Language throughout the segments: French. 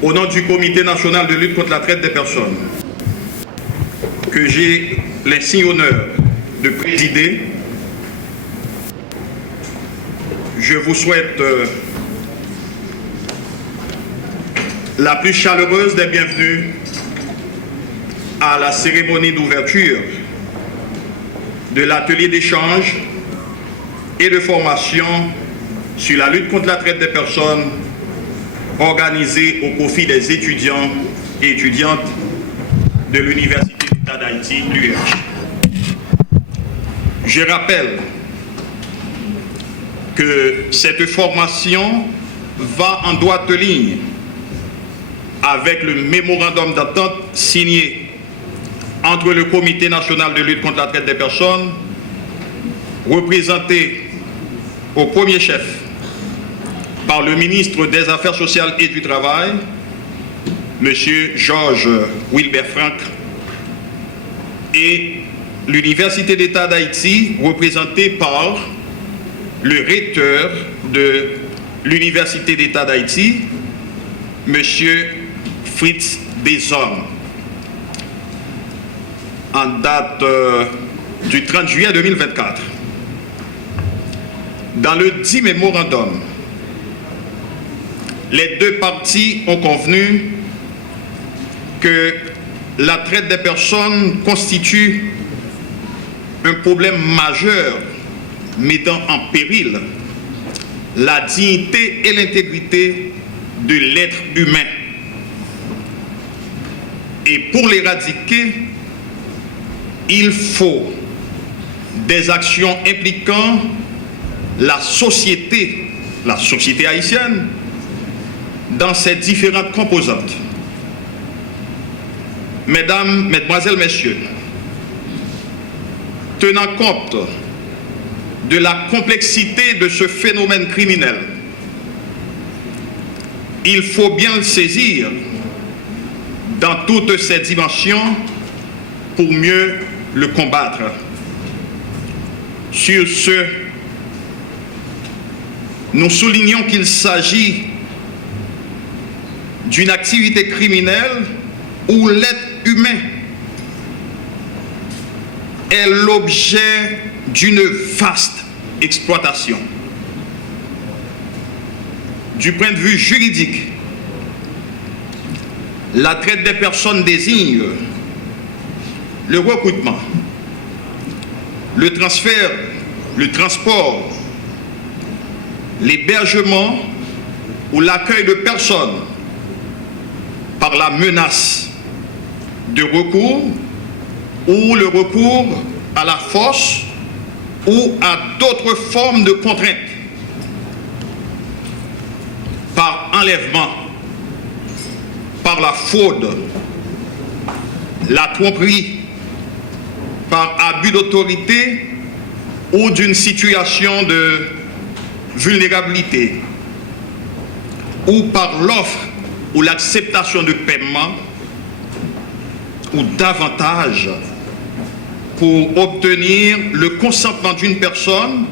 Au nom du Comité national de lutte contre la traite des personnes, que j'ai l'insigne honneur de présider, je vous souhaite la plus chaleureuse des bienvenues à la cérémonie d'ouverture de l'atelier d'échange et de formation sur la lutte contre la traite des personnes organisé au profit des étudiants et étudiantes de l'Université d'État d'Haïti, l'UH. Je rappelle que cette formation va en droite ligne avec le mémorandum d'entente signé entre le Comité national de lutte contre la traite des personnes, représenté au premier chef par le ministre des Affaires sociales et du Travail, M. Georges Wilbert Frank, et l'Université d'État d'Haïti, représentée par le recteur de l'Université d'État d'Haïti, M. Fritz Desormes, en date du 30 juillet 2024. Dans le dit mémorandum, les deux parties ont convenu que la traite des personnes constitue un problème majeur mettant en péril la dignité et l'intégrité de l'être humain. Et pour l'éradiquer, il faut des actions impliquant la société haïtienne dans ses différentes composantes. Mesdames, Mesdemoiselles, Messieurs, tenant compte de la complexité de ce phénomène criminel, il faut bien le saisir dans toutes ses dimensions pour mieux le combattre. Sur ce, nous soulignons qu'il s'agit d'une activité criminelle où l'être humain est l'objet d'une vaste exploitation. Du point de vue juridique, la traite des personnes désigne le recrutement, le transfert, le transport, l'hébergement ou l'accueil de personnes par la menace de recours ou le recours à la force ou à d'autres formes de contrainte, par enlèvement, par la fraude, la tromperie, par abus d'autorité ou d'une situation de vulnérabilité, ou par l'offre ou l'acceptation de paiement ou davantage pour obtenir le consentement d'une personne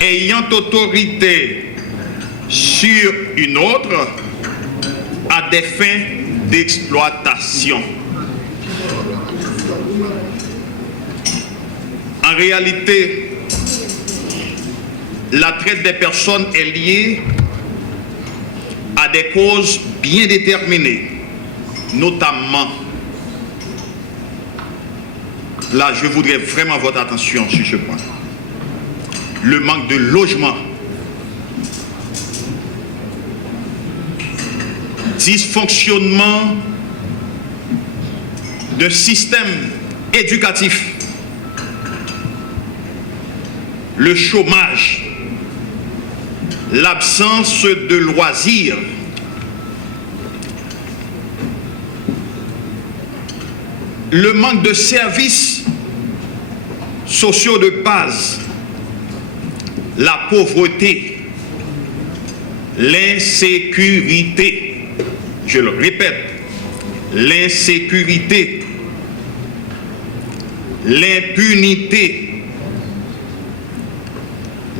ayant autorité sur une autre à des fins d'exploitation. En réalité, la traite des personnes est liée à des causes bien déterminées, notamment, là je voudrais vraiment votre attention sur ce point, le manque de logement, dysfonctionnement de système éducatif, le chômage, l'absence de loisirs, le manque de services sociaux de base, la pauvreté, l'insécurité, je le répète, l'insécurité, l'impunité,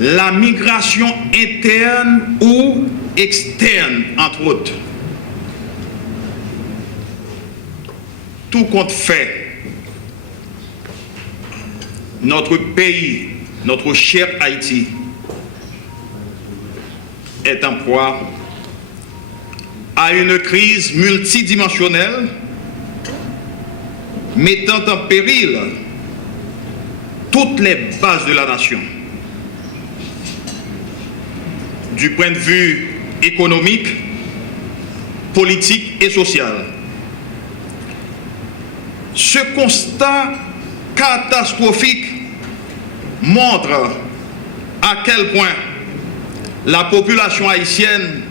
la migration interne ou externe, entre autres. Tout compte fait, notre pays, notre cher Haïti, est en proie à une crise multidimensionnelle mettant en péril toutes les bases de la nation. Du point de vue économique, politique et social. Ce constat catastrophique montre à quel point la population haïtienne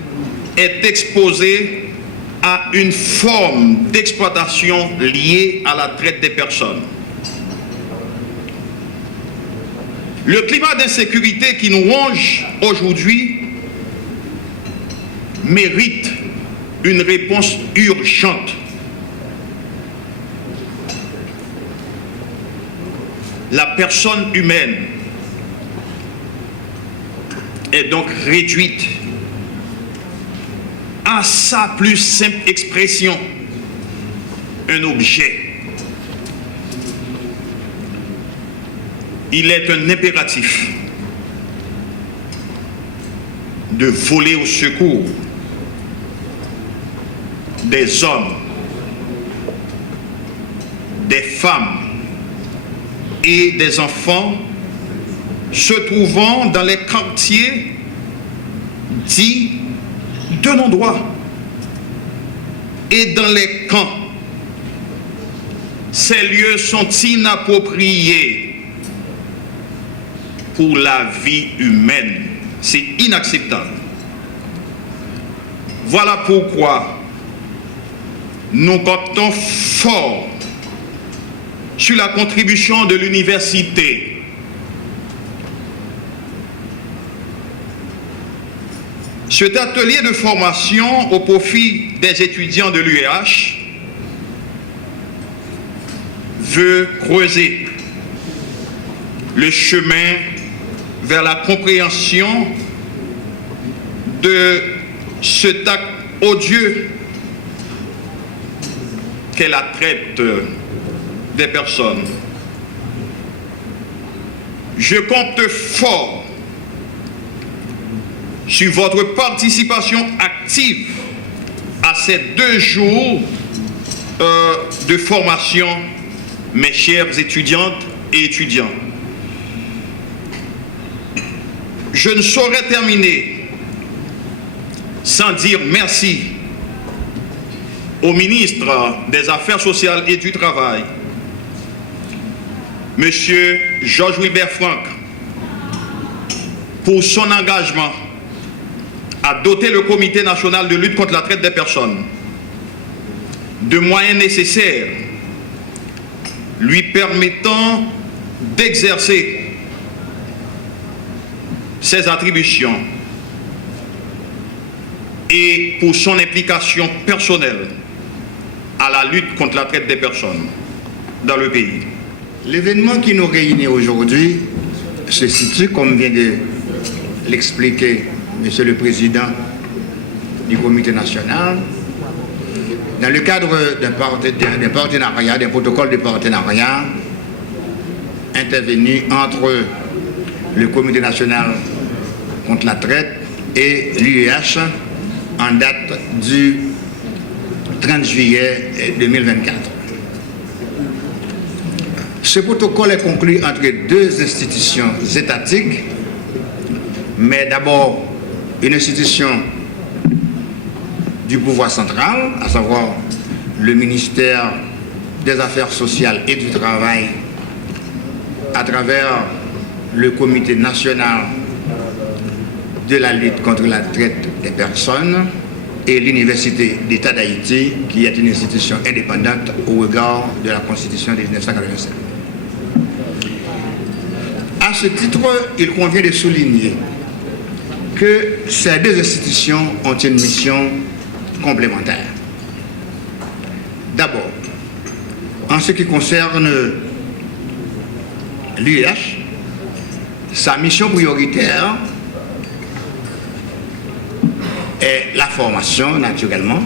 est exposée à une forme d'exploitation liée à la traite des personnes. Le climat d'insécurité qui nous ronge aujourd'hui mérite une réponse urgente. La personne humaine est donc réduite à sa plus simple expression, un objet. Il est un impératif de voler au secours des hommes, des femmes et des enfants se trouvant dans les quartiers dits de non-droit et dans les camps. Ces lieux sont inappropriés pour la vie humaine. C'est inacceptable. Voilà pourquoi nous comptons fort sur la contribution de l'université Cet atelier de formation au profit des étudiants de l'UEH veut creuser le chemin vers la compréhension de cet acte odieux qu'est la traite des personnes. Je compte fort sur votre participation active à ces 2 jours de formation, mes chères étudiantes et étudiants. Je ne saurais terminer sans dire merci au ministre des Affaires sociales et du Travail, M. Georges Wilbert Frank, pour son engagement à doter le Comité national de lutte contre la traite des personnes de moyens nécessaires lui permettant d'exercer ses attributions et pour son implication personnelle à la lutte contre la traite des personnes dans le pays. L'événement qui nous réunit aujourd'hui se situe, comme vient de l'expliquer Monsieur le Président du Comité national, dans le cadre d'un partenariat, d'un protocole de partenariat intervenu entre le Comité national contre la traite et l'UEH en date du 30 juillet 2024. Ce protocole est conclu entre 2 institutions étatiques, mais d'abord une institution du pouvoir central, à savoir le ministère des Affaires sociales et du Travail, à travers le Comité national de la lutte contre la traite des personnes et l'Université d'État d'Haïti, qui est une institution indépendante au regard de la Constitution de 1987. À ce titre, il convient de souligner que ces 2 institutions ont une mission complémentaire. D'abord, en ce qui concerne l'UEH, sa mission prioritaire est la formation, naturellement,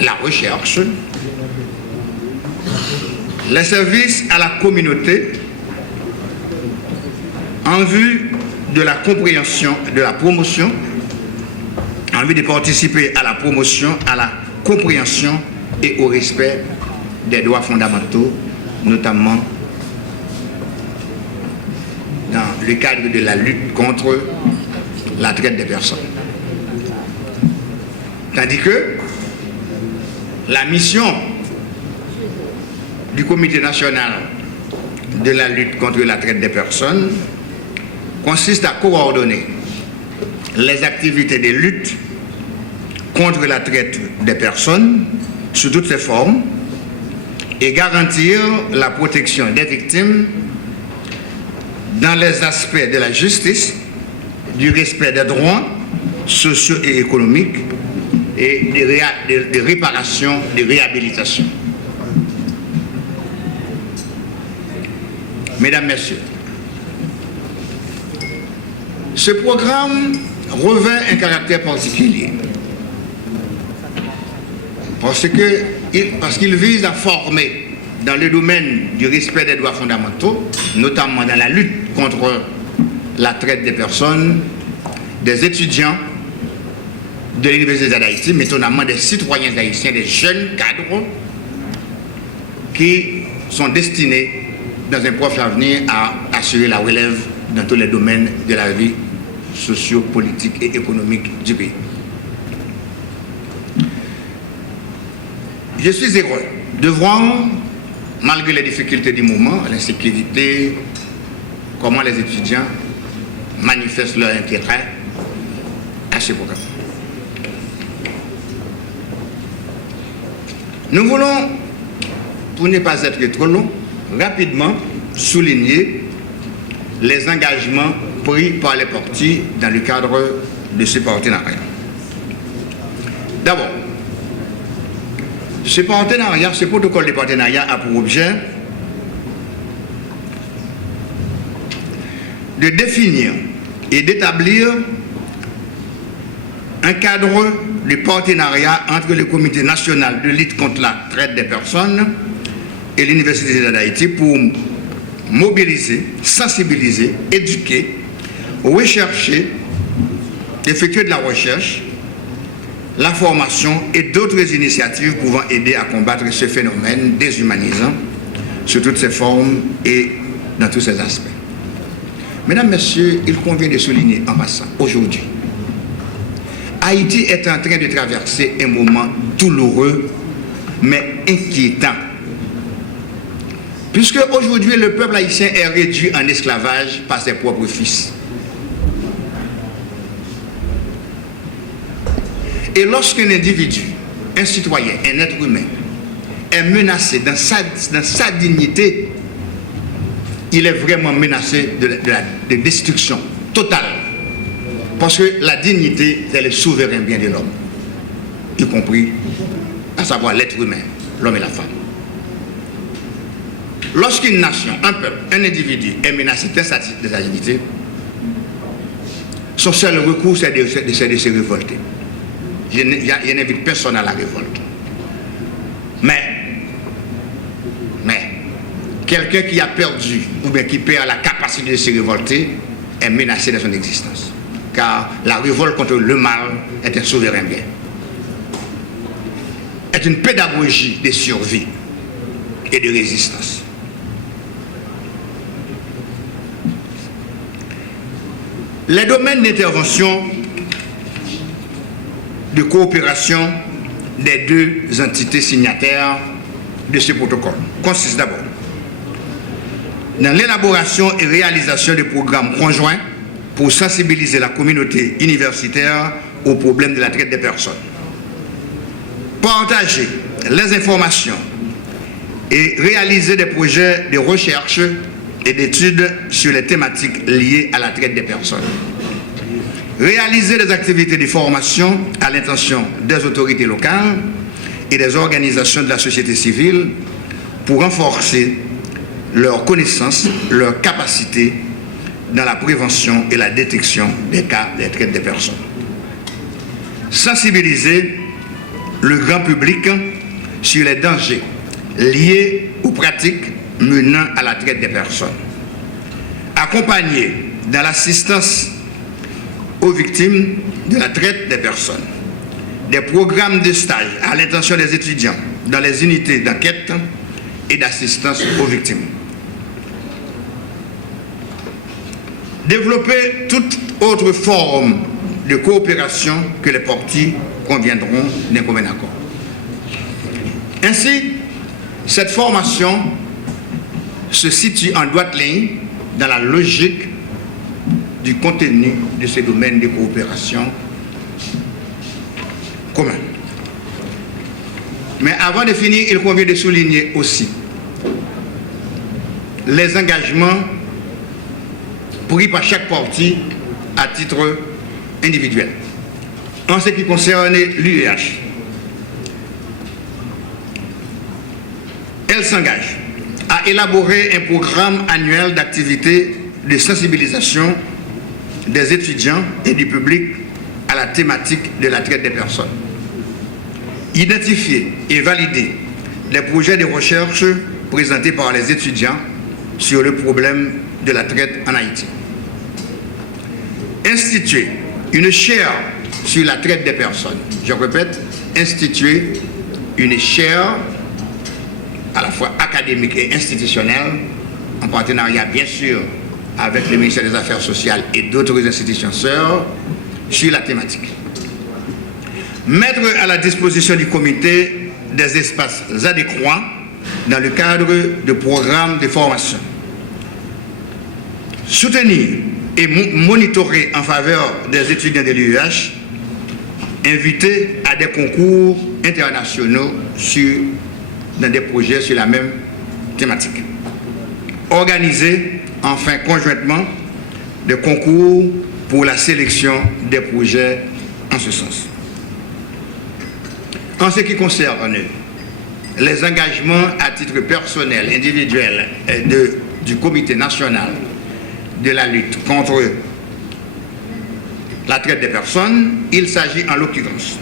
la recherche, les services à la communauté en vue de la compréhension, de la promotion, en vue de participer à la promotion, à la compréhension et au respect des droits fondamentaux, notamment dans le cadre de la lutte contre la traite des personnes. Tandis que la mission du Comité national de la lutte contre la traite des personnes consiste à coordonner les activités de lutte contre la traite des personnes sous toutes ses formes et garantir la protection des victimes dans les aspects de la justice, du respect des droits sociaux et économiques et de réparation, de réhabilitation. Mesdames, Messieurs, ce programme revêt un caractère particulier parce qu'il vise à former dans le domaine du respect des droits fondamentaux, notamment dans la lutte contre la traite des personnes, des étudiants de l'Université d'Haïti, mais notamment des citoyens haïtiens, des jeunes cadres qui sont destinés dans un proche avenir à assurer la relève dans tous les domaines de la vie socio-politique et économique du pays. Je suis heureux de voir, malgré les difficultés du moment, l'insécurité, comment les étudiants manifestent leur intérêt à ce programme. Nous voulons, pour ne pas être trop long, rapidement souligner les engagements pris par les partis dans le cadre de ce partenariat. D'abord, ce partenariat, ce protocole de partenariat a pour objet de définir et d'établir un cadre de partenariat entre le Comité national de lutte contre la traite des personnes et l'Université d'Haïti pour mobiliser, sensibiliser, éduquer, rechercher, effectuer de la recherche, la formation et d'autres initiatives pouvant aider à combattre ce phénomène déshumanisant sous toutes ses formes et dans tous ses aspects. Mesdames, Messieurs, il convient de souligner en passant, aujourd'hui, Haïti est en train de traverser un moment douloureux, mais inquiétant. Puisque aujourd'hui, le peuple haïtien est réduit en esclavage par ses propres fils. Et lorsqu'un individu, un citoyen, un être humain, est menacé dans sa dignité, il est vraiment menacé de destruction totale. Parce que la dignité, c'est le souverain bien de l'homme, y compris, à savoir l'être humain, l'homme et la femme. Lorsqu'une nation, un peuple, un individu est menacé de sa dignité, son seul recours, c'est de se révolter. Je n'invite personne à la révolte. Mais, quelqu'un qui a perdu, ou bien qui perd la capacité de se révolter, est menacé de son existence. Car la révolte contre le mal est un souverain bien. Est une pédagogie de survie et de résistance. Les domaines d'intervention de coopération des deux entités signataires de ce protocole consistent d'abord dans l'élaboration et réalisation de programmes conjoints pour sensibiliser la communauté universitaire aux problèmes de la traite des personnes, partager les informations et réaliser des projets de recherche et d'études sur les thématiques liées à la traite des personnes, réaliser des activités de formation à l'intention des autorités locales et des organisations de la société civile pour renforcer leurs connaissances, leurs capacités dans la prévention et la détection des cas de traite des personnes. Sensibiliser le grand public sur les dangers liés aux pratiques menant à la traite des personnes. Accompagner dans l'assistance aux victimes de la traite des personnes des programmes de stage à l'intention des étudiants dans les unités d'enquête et d'assistance aux victimes. Développer toute autre forme de coopération que les parties conviendront d'un commun accord. Ainsi, cette formation se situe en droite ligne dans la logique du contenu de ce domaine de coopération commun. Mais avant de finir, il convient de souligner aussi les engagements pris par chaque partie à titre individuel. En ce qui concerne l'UEH, elle s'engage à élaborer un programme annuel d'activité de sensibilisation des étudiants et du public à la thématique de la traite des personnes. Identifier et valider les projets de recherche présentés par les étudiants sur le problème de la traite en Haïti. Instituer une chaire sur la traite des personnes. Je répète, instituer une chaire à la fois académique et institutionnelle, en partenariat bien sûr avec le ministère des Affaires sociales et d'autres institutions sœurs, sur la thématique. Mettre à la disposition du comité des espaces adéquats dans le cadre de programmes de formation. Soutenir et monitorer en faveur des étudiants de l'UEH, inviter à des concours internationaux dans des projets sur la même thématique. Organiser, enfin conjointement, des concours pour la sélection des projets en ce sens. En ce qui concerne les engagements à titre personnel, individuel du Comité national de la lutte contre la traite des personnes, il s'agit en l'occurrence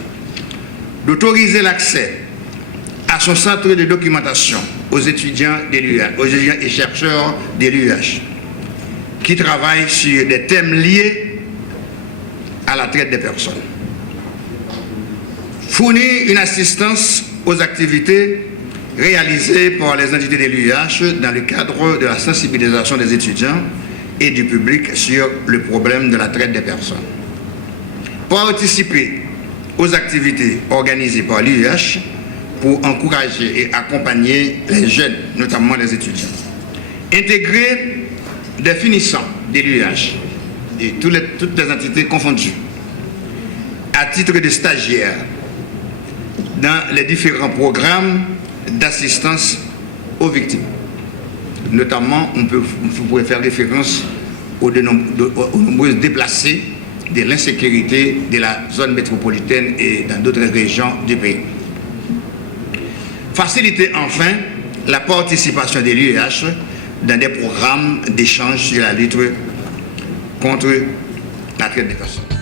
d'autoriser l'accès à son centre de documentation aux étudiants de l'UEH, aux étudiants et chercheurs de l'UEH qui travaillent sur des thèmes liés à la traite des personnes. Fournir une assistance aux activités réalisées par les entités de l'UEH dans le cadre de la sensibilisation des étudiants et du public sur le problème de la traite des personnes. Participer aux activités organisées par l'UEH pour encourager et accompagner les jeunes, notamment les étudiants. Intégrer des finissants de l'UEH et toutes les entités confondues à titre de stagiaires dans les différents programmes d'assistance aux victimes. Notamment, vous pouvez faire référence aux nombreux déplacés de l'insécurité de la zone métropolitaine et dans d'autres régions du pays. Faciliter enfin la participation de l'UEH dans des programmes d'échange sur la lutte contre la traite des personnes.